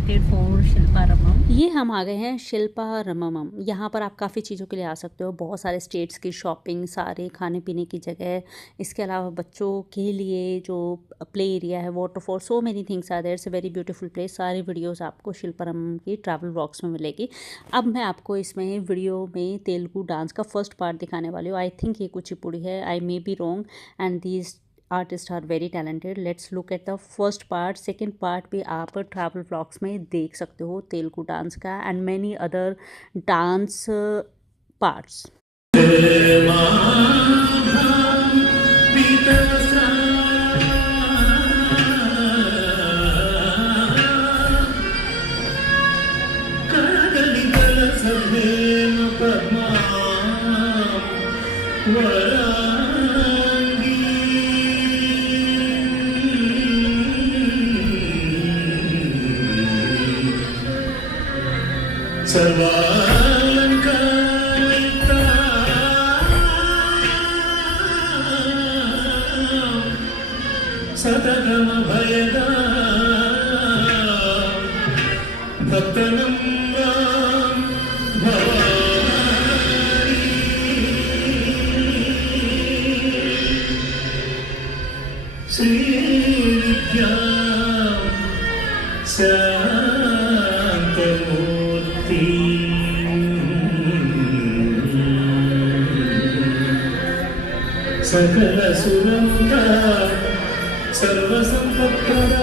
started for Shilparamam. ये हम आ गए हैं शिल्पारमम। यहाँ पर आप काफ़ी चीज़ों के लिए आ सकते हो, बहुत सारे स्टेट्स की शॉपिंग, सारे खाने पीने की जगह, इसके अलावा बच्चों के लिए जो प्ले एरिया है, waterfall, so many things are there. It's a very beautiful place. सारी वीडियोस आपको शिल्पारमम की ट्रैवल व्लॉग्स में मिलेगी। अब मैं आपको इसमें वीडियो में तेलुगु डांस का फर्स्ट पार्ट दिखाने वाली हूँ। आई थिंक ये कुचिपुड़ी है, I may be wrong, and these artists are very talented. Let's look at the first part. Second part भी आप ट्रैवल व्लॉग्स में देख सकते हो तेलुगु डांस का, and many other dance parts. सतगम भयदा भक्तनं राम भवानी श्री विद्या शांतमूर्ति सकल सुरंगा सर्वसंपत्ति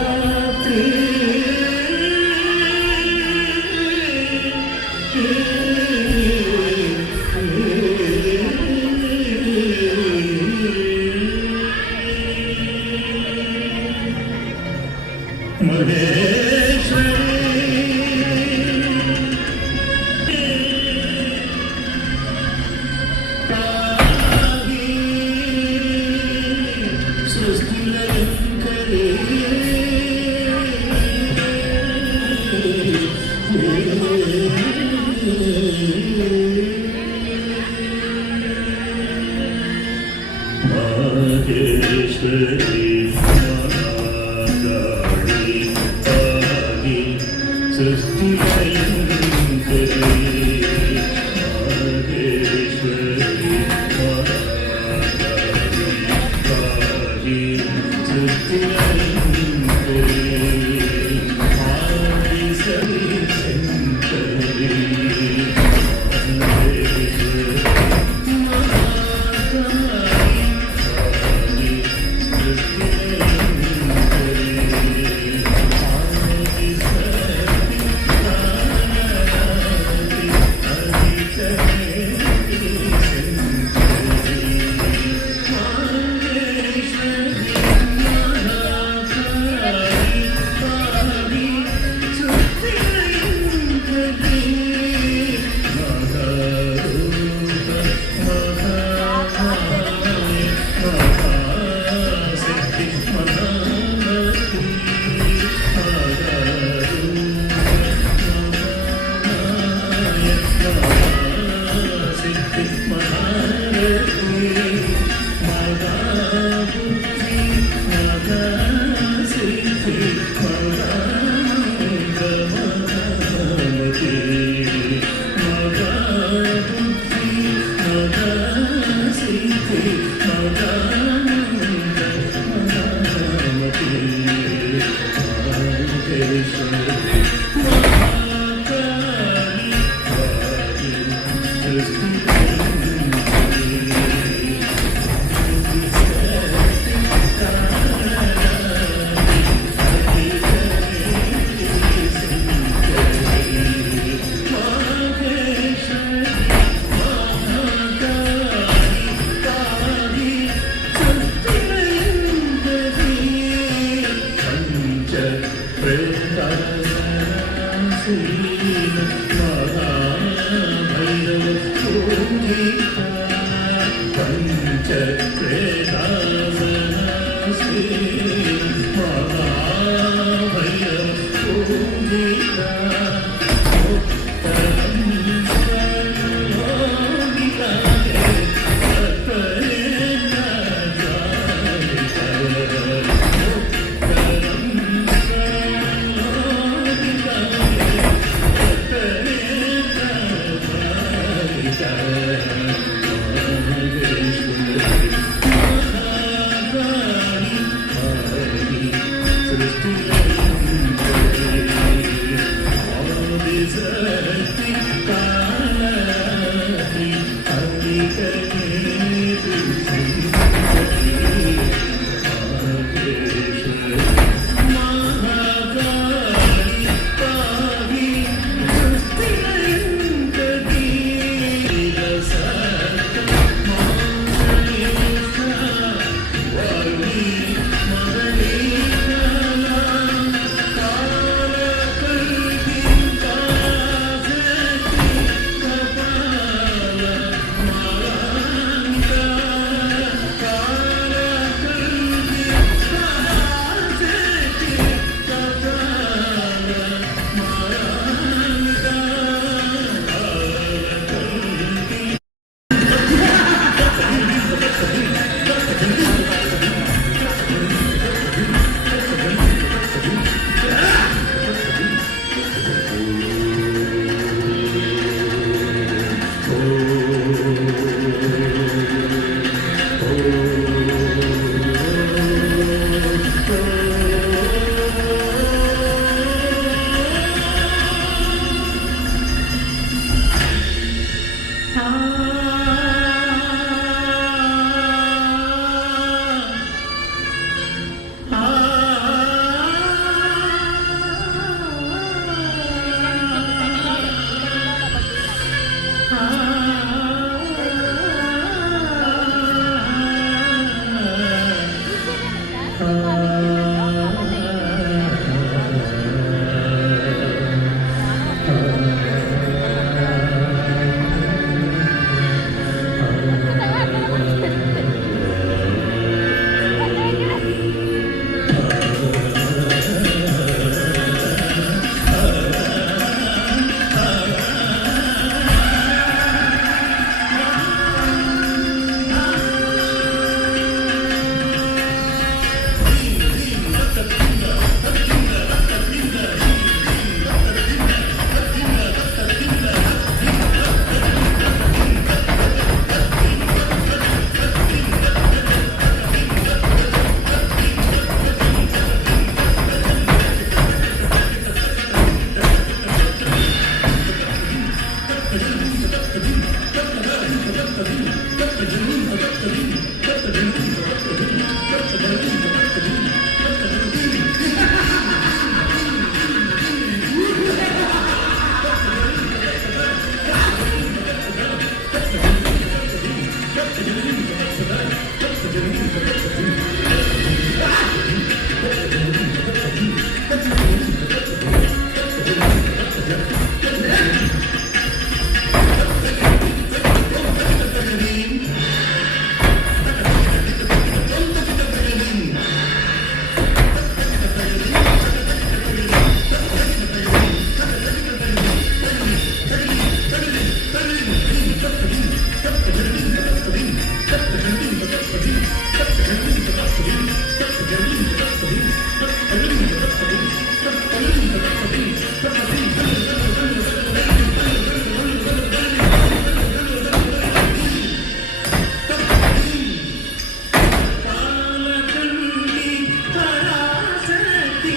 పాలకండి పరాశక్తి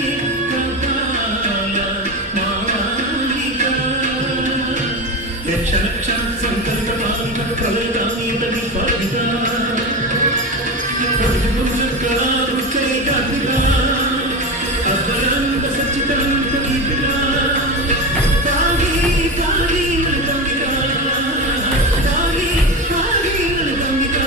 కపాల మాలిక లక్ష లక్ష సంకల్ప పాలిక ప్రళయదాని ప్రతిపాదిక అద్భుతంత సచ్చితంత దీపిక కాళీ కాళీ నృతంబిక కాళీ కాళీ నృతంబిక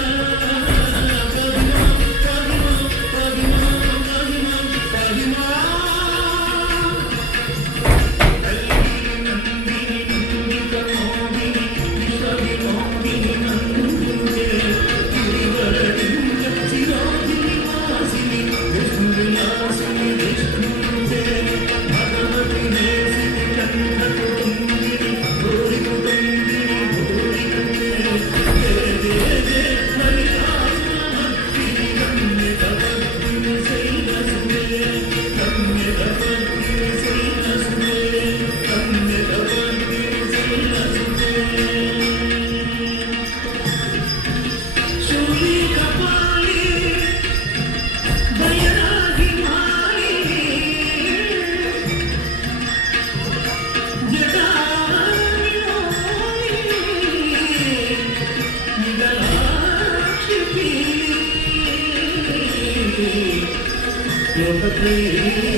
శూలి కపాలి భయరాగి మాలి జటాక్షి